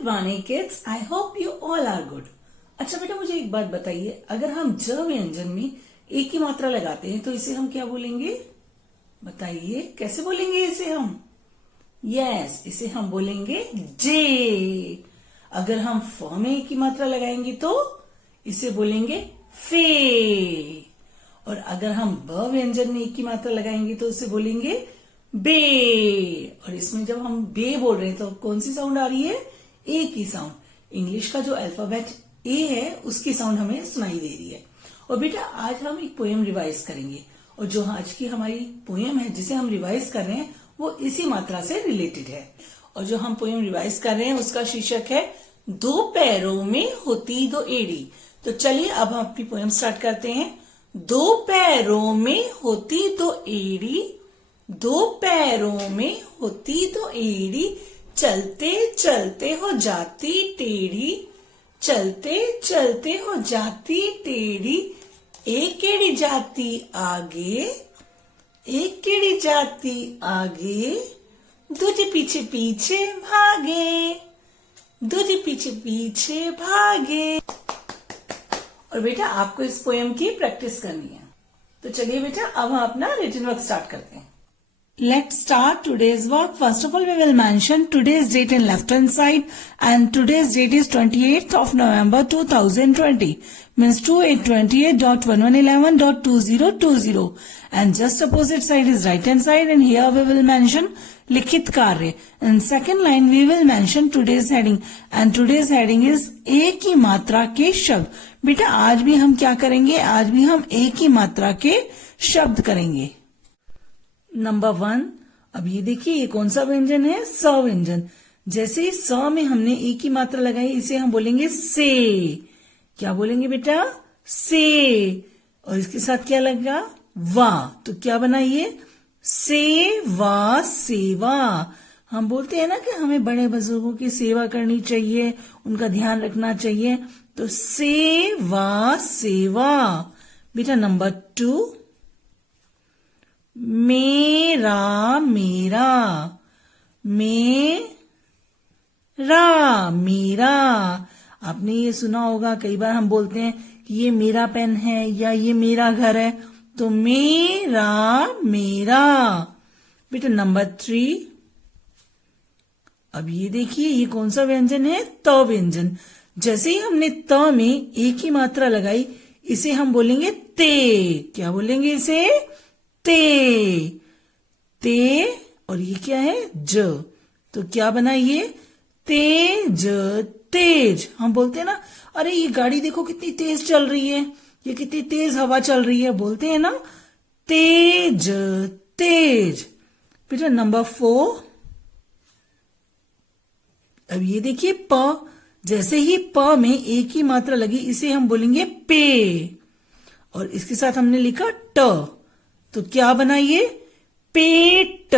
Good morning kids, I hope you all are good. अच्छा बेटा, मुझे एक बात बताइए, अगर हम ज व्यंजन में एक ही मात्रा लगाते हैं तो इसे हम क्या बोलेंगे? बताइए कैसे बोलेंगे इसे हम? यस, इसे हम बोलेंगे जे। अगर हम फ में एक ही मात्रा लगाएंगे तो इसे बोलेंगे फे। और अगर हम ब व्यंजन में एक ही मात्रा लगाएंगे तो उसे बोलेंगे बे। और इसमें जब हम बे बोल रहे हैं तो कौन सी साउंड आ रही है? ए की साउंड। इंग्लिश का जो अल्फाबेट ए है उसकी साउंड हमें सुनाई दे रही है। और बेटा आज हम एक पोएम रिवाइज करेंगे, और जो आज की हमारी पोएम है जिसे हम रिवाइज कर रहे हैं वो इसी मात्रा से रिलेटेड है। और जो हम पोएम रिवाइज कर रहे हैं उसका शीर्षक है दो पैरों में होती दो एड़ी। तो चलिए अब हम अपनी पोएम स्टार्ट करते हैं। दो पैरों में होती दो एड़ी, दो पैरों में होती दो एड़ी, चलते चलते हो जाती टेढ़ी, चलते चलते हो जाती टेढ़ी, एक एड़ी जाती आगे, एक एड़ी जाती आगे, दूजी पीछे पीछे भागे, दूजी पीछे पीछे भागे। और बेटा आपको इस पोएम की प्रैक्टिस करनी है। तो चलिए बेटा अब हम अपना रिटन वर्क स्टार्ट करते हैं। Let's start today's work. First of all, we will mention today's date in left hand side, and today's date is 28th of November 2020. Means 2828.1111.2020. And just opposite side is right hand side, and here we will mention लिखित कार्य. In second line we will mention today's heading, and today's heading is एक ही मात्रा के शब्द. बेटा आज भी हम क्या करेंगे? आज भी हम एक ही मात्रा के शब्द करेंगे. नंबर 1, अब ये देखिए ये कौन सा व्यंजन है? स व्यंजन. जैसे ही स में हमने एक ही मात्रा लगाई इसे हम बोलेंगे से. क्या बोलेंगे बेटा? से. और इसके साथ क्या लगेगा? वा. तो क्या बना ये? से वा सेवा. हम बोलते हैं ना कि हमें बड़े बुजुर्गों की सेवा करनी चाहिए, उनका ध्यान रखना चाहिए. तो से वा सेवा. बेटा नंबर 2, मेरा मेरा, मेरा मेरा. आपने ये सुना होगा, कई बार हम बोलते हैं कि ये मेरा पेन है या ये मेरा घर है. तो मेरा मेरा. बेटा नंबर 3, अब ये देखिए ये कौन सा व्यंजन है? त व्यंजन. जैसे ही हमने त में एक ही मात्रा लगाई इसे हम बोलेंगे ते. क्या बोलेंगे इसे? ते. ते. और ये क्या है? ज. तो क्या बना ये? तेज तेज. हम बोलते हैं ना, अरे ये गाड़ी देखो कितनी तेज चल रही है, ये कितनी तेज हवा चल रही है, बोलते हैं ना तेज तेज. बेटा नंबर 4, अब ये देखिए प. जैसे ही प में एक ही मात्रा लगी इसे हम बोलेंगे पे. और इसके साथ हमने लिखा ट. तो क्या बना ये? पेट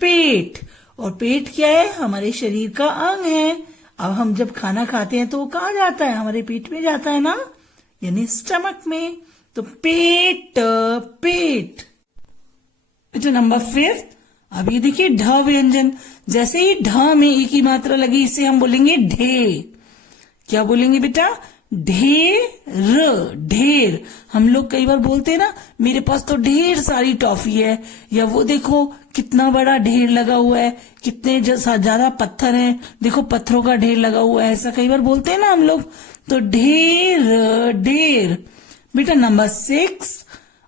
पेट. और पेट क्या है? हमारे शरीर का अंग है. अब हम जब खाना खाते हैं तो वो कहाँ जाता है? हमारे पेट में जाता है ना, यानी स्टमक में. तो पेट पेट. बेटा नंबर 5, अब ये देखिए ढ व्यंजन. जैसे ही ढ में एक ही मात्रा लगी इसे हम बोलेंगे ढे. क्या बोलेंगे बेटा? ढेर ढेर. हम लोग कई बार बोलते हैं ना, मेरे पास तो ढेर सारी टॉफी है, या वो देखो कितना बड़ा ढेर लगा हुआ है, कितने ज्यादा पत्थर हैं, देखो पत्थरों का ढेर लगा हुआ है. ऐसा कई बार बोलते हैं ना हम लोग. तो ढेर ढेर. बेटा नंबर 6,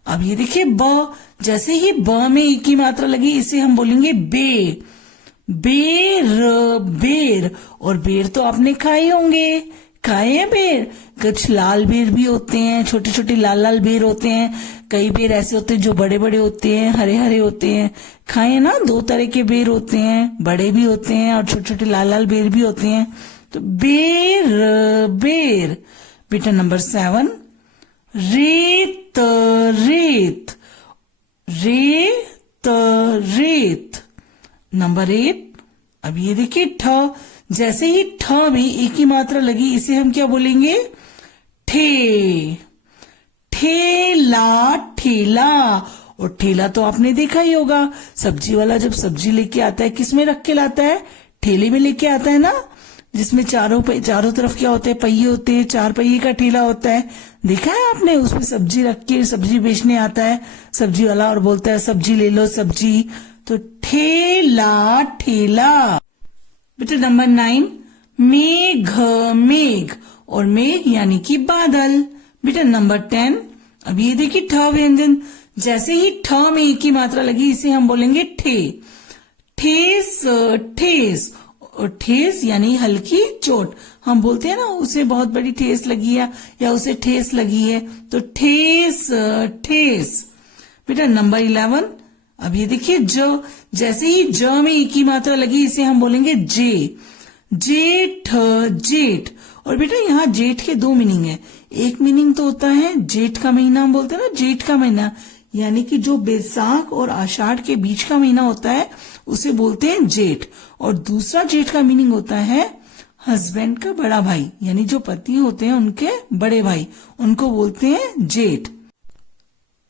अब ये देखिए ब. जैसे ही ब में एक ही मात्रा लगी इसे हम बोलेंगे बे. बेर बेर. और बेर तो आपने खाए होंगे. खाए हैं बेर? कुछ लाल बेर भी होते हैं, छोटे छोटे लाल लाल बेर होते हैं. कई बेर ऐसे होते हैं जो बड़े बड़े होते हैं, हरे हरे होते हैं. खाए ना, 2 तरह के बेर होते हैं, बड़े भी होते हैं और छोटे छोटे लाल लाल बेर भी होते हैं. तो बेर बेर. बेटा नंबर 7, रेत रेत. रेत रेत. नंबर 8, अब ये देखिए ठ. जैसे ही ठ में एक ही मात्रा लगी इसे हम क्या बोलेंगे? ठे. ठेला ठेला. और ठेला तो आपने देखा ही होगा, सब्जी वाला जब सब्जी लेके आता है किस में रख के लाता है? ठेले में लेके आता है ना. जिसमें चारों तरफ क्या होते हैं, पहिए होते हैं, 4 पहिए का ठेला होता है। देखा है आपने? उसमें सब्जी रख के सब्जी बेचने आता है सब्जी वाला और बोलता है सब्जी ले लो सब्जी। तो ठेला, ठेला। बेटा नंबर 9, मेघ, मेघ, और मेघ यानी कि बादल। बेटा नंबर 10, अब ये देखिए ठ व्यंजन, जैसे ही ठ में एक की मात्रा लगी इसे हम बोलेंगे ठे। ठेस, ठेस, और ठेस यानी हल्की चोट। हम बोलते हैं ना उसे बहुत बड़ी ठेस लगी है या उसे ठेस लगी है, तो ठेस, ठेस। बेटा नंबर 11, अब ये देखिए ज, जैसे ही ज में एक की मात्रा लगी इसे हम बोलेंगे जे। जेठ, जेठ, और बेटा यहाँ जेठ के 2 मीनिंग है। एक मीनिंग तो होता है जेठ का महीना, हम बोलते हैं ना जेठ का महीना, यानी कि जो बैसाख और आषाढ़ के बीच का महीना होता है उसे बोलते हैं जेठ। और दूसरा जेठ का मीनिंग होता है हस्बैंड का बड़ा भाई, यानी जो पति होते हैं उनके बड़े भाई, उनको बोलते हैं जेठ।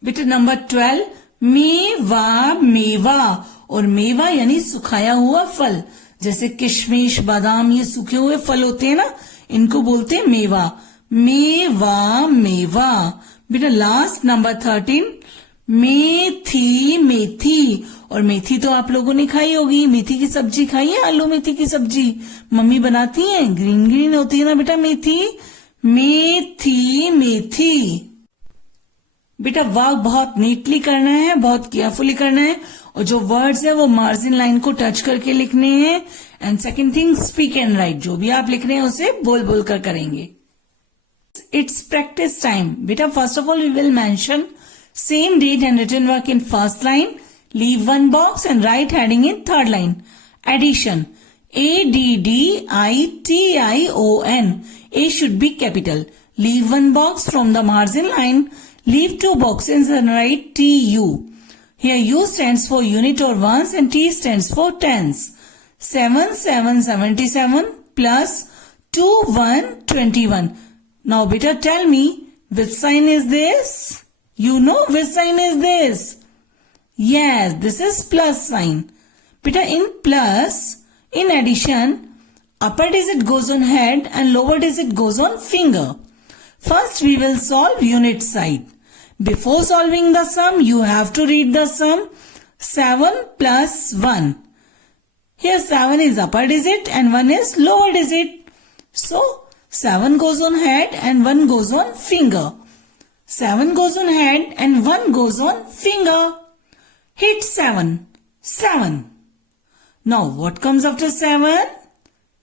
बेटा नंबर 12, मेवा, मेवा, और मेवा यानी सुखाया हुआ फल। जैसे किशमिश, बादाम, ये सूखे हुए फल होते हैं ना, इनको बोलते हैं मेवा। मेवा, मेवा। बेटा लास्ट नंबर 13, मेथी, मेथी, और मेथी तो आप लोगों ने खाई होगी। मेथी की सब्जी खाई है? आलू मेथी की सब्जी मम्मी बनाती हैं, ग्रीन ग्रीन होती है ना बेटा मेथी। मेथी, मेथी। बेटा वर्क बहुत नीटली करना है, बहुत केयरफुली करना है, और जो वर्ड्स है वो मार्जिन लाइन को टच करके लिखने हैं। And second thing, speak and right, जो भी आप लिख रहे हैं उसे बोल बोल कर करेंगे। It's practice time. बेटा first of all we will mention same date and written work in first line, leave one box and write heading in third line. Addition, ADDITION, A should be capital. Leave one box from the margin line, leave 2 boxes and write TU. Here U stands for unit or ones and T stands for tens. 7 7 77 plus 2 1 21. Now beta tell me which sign is this? You know which sign is this? Yes, this is plus sign. Beta in plus, in addition, upper digit goes on head and lower digit goes on finger. First we will solve unit side. Before solving the sum, you have to read the sum. 7 plus 1. Here 7 is upper digit and 1 is lower digit. So 7 goes on head and 1 goes on finger. 7 goes on head and 1 goes on finger. Hit 7. 7. Now what comes after 7?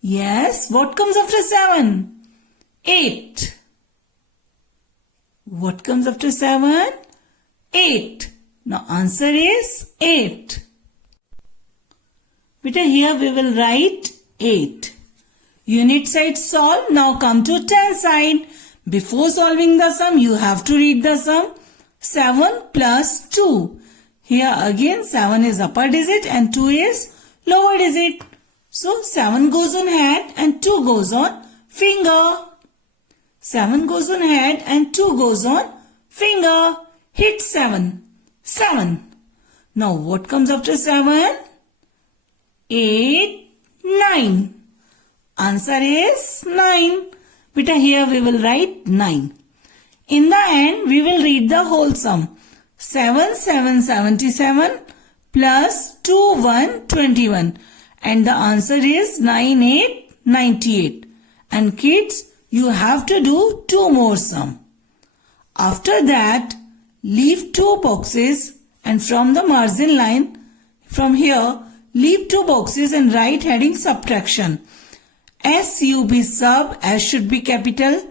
Yes, what comes after 7? 8. What comes after 7? 8. Now answer is 8. Beta here we will write 8. Unit side solved. Now come to 10 side. Before solving the sum, you have to read the sum. 7 plus 2. Here again 7 is upper digit and 2 is lower digit. So 7 goes on head and 2 goes on finger. 7 goes on head and 2 goes on finger. Hit 7. 7. Now what comes after 7? 8, 9. Answer is 9. Beta here we will write 9. In the end we will read the whole sum. 7 7 77 plus 2 1 21, and the answer is 9 8 98. And kids, you have to do 2 more sum. After that leave 2 boxes and from the margin line, from here leave 2 boxes and write heading subtraction. SUB sub, S should be capital.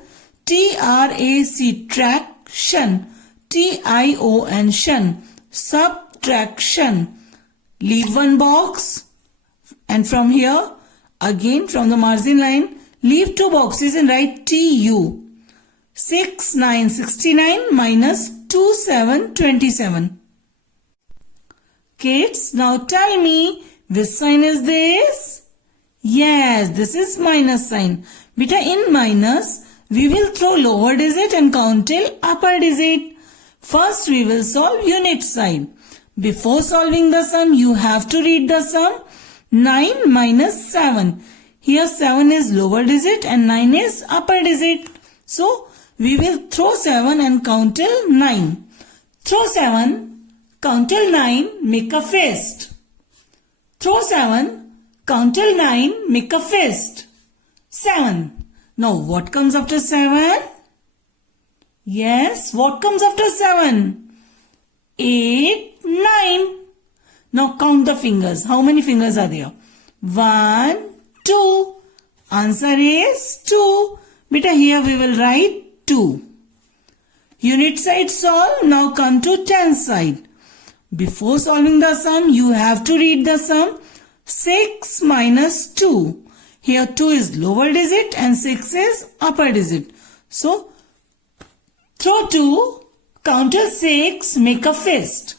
TRAC traction. TION shun, subtraction. Leave 1 box and from here again from the margin line leave 2 boxes and write TU. 6 9 69 minus 2 7 27. Kids, now tell me which sign is this? Yes, this is minus sign. Beta in minus, we will throw lower digit and count till upper digit. First we will solve unit side. Before solving the sum, you have to read the sum. 9 minus 7. Here 7 is lower digit and 9 is upper digit. So we will throw 7 and count till 9. Throw 7, count till 9, make a fist. Throw 7, count till 9, make a fist. 7. Now what comes after 7? Yes, what comes after 7? 8, 9. Now count the fingers. How many fingers are there? 1, 2. Answer is 2. Beta, here we will write 2. Unit side solve. Now come to 10th side. Before solving the sum, you have to read the sum. 6 minus 2. Here 2 is lower digit and 6 is upper digit. So, throw 2, count till 6, make a fist.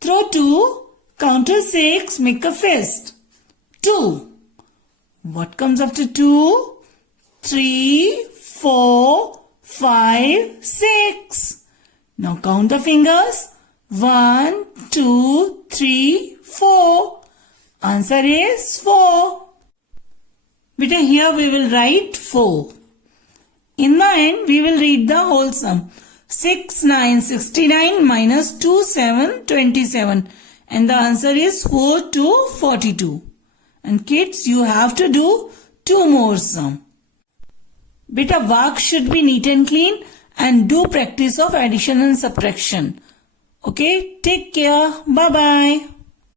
Throw 2, count till 6, make a fist. 2. What comes after 2? 3, 4, 5, 6. Now count the fingers. 1, 2, 3, 4. Answer is 4. Beta, here we will write 4. In the end, we will read the whole sum. 6, 9, 69 minus 2, 7, 27. And the answer is 4 to 42. And kids, you have to do 2 more sum. Beta, work should be neat and clean and do practice of addition and subtraction. Okay, take care. Bye-bye.